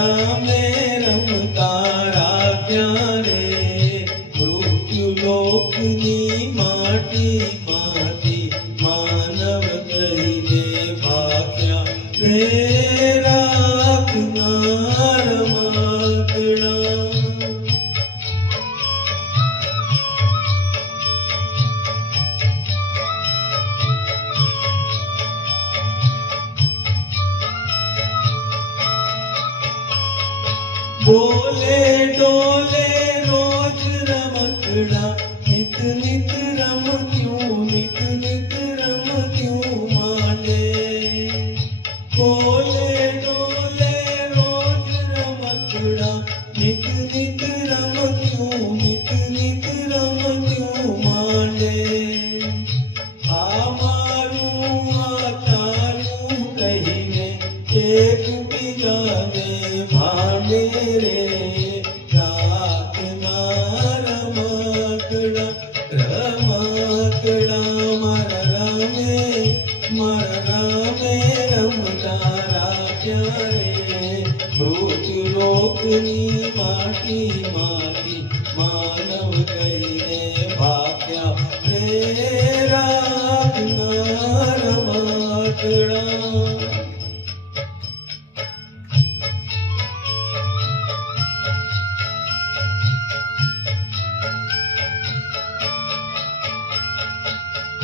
રામે રમતા માટી માટી માનવ કહીને ભાગ્યા બોલે ડોલે રોજ રમકડા નિત નિત લોકની માટી માટી માનવ કહીને ભાગ્યા રે રાખનાર રમકડા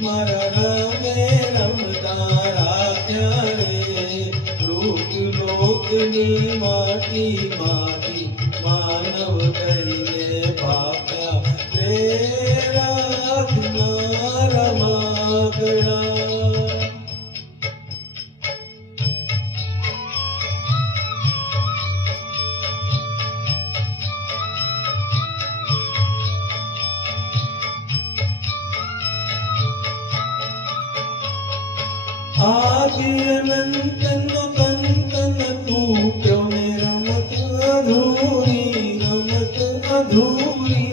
મારા રામે રમતા રાખ્યા રે. લોકની માટી માટી માનવ કહીને પાપ્યા રે. આદિ કંતન તૂટ્યો ને રમત અધૂરી રમત અધૂરી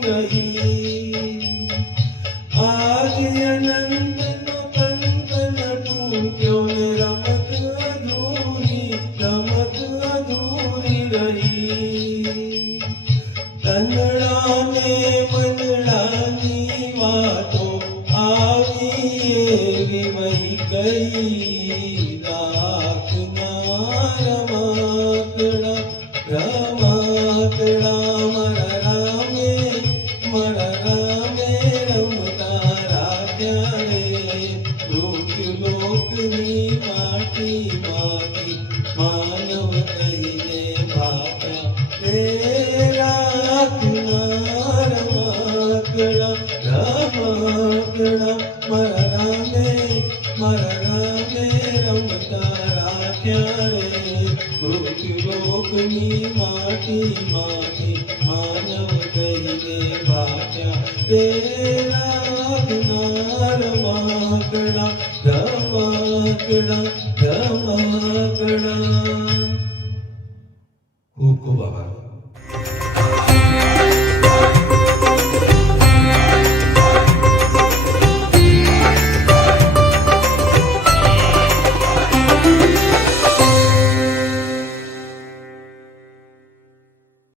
ગઈ રાખનાર રમકડા રમકડા મારા રામે મારા રામે રમતા રાખ્યા રે મૃત્યુ લોકની માટી માટી માનવ મૃત્યુ લોકની માટી માટી માનવ કહીને વાચા તેરા રાખનાર રમકડા રમકડા રમકડા ખૂબ ખૂબ આભાર.